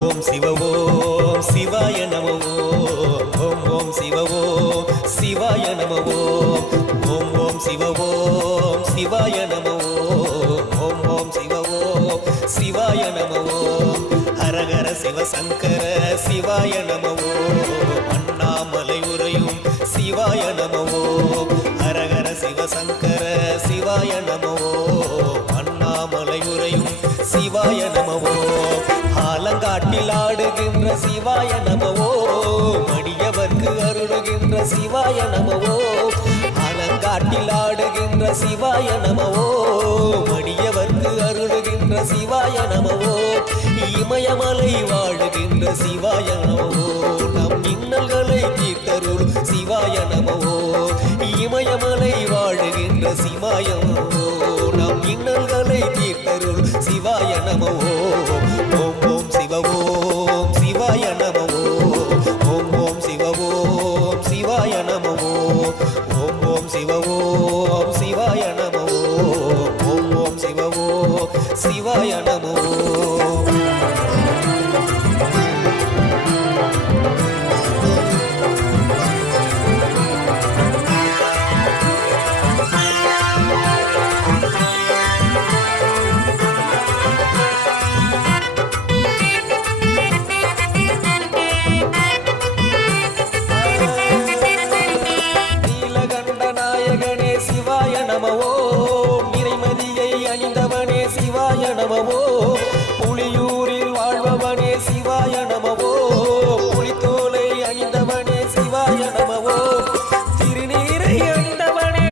ஓம் சிவ ஓம் சிவாய நம ஓம் ஓம் சிவ ஓம் சிவாய நம ஓம் ஓம் சிவ ஓம் சிவாய நம ஓம் ஓம் சிவ ஓம் சிவாய நம ஹரஹர சிவசங்கர சிவாய நம அண்ணாமலை உரையும் சிவாய நம ஹரஹர சிவசங்கர சிவாய நம அண்ணாமலை உரையும் சிவாய நம ஆலங்காட்டில் ஆடுகின்ற சிவாய நமவோ மடியவர்க்கு அருளுகின்ற சிவாய நமவோ ஆலங்காட்டில் ஆடுகின்ற சிவாய நமவோ மடியவர்க்கு அருளுகின்ற சிவாய நமவோ இமயமலை வாழுகின்ற சிவாய நமவோ நம் இன்னல்களை தீர்த்தருளும் சிவாய நமவோ இமயமலை வாழுகின்ற சிவாய நமவோ நம் இன்னல்களை தீர்த்தருளும் சிவாய நமவோ ஓம் ஓம் சிவ ஓம் சிவாய நம ஓம் ஓம் சிவ ஓம் சிவாய நம ஓம் ஓம் சிவ ஓம் சிவாய நம ஓம் ஓம் சிவ ஓம் சிவாய நம நமவோ நிறைமதியை அணிந்தவனே சிவாய நமவோ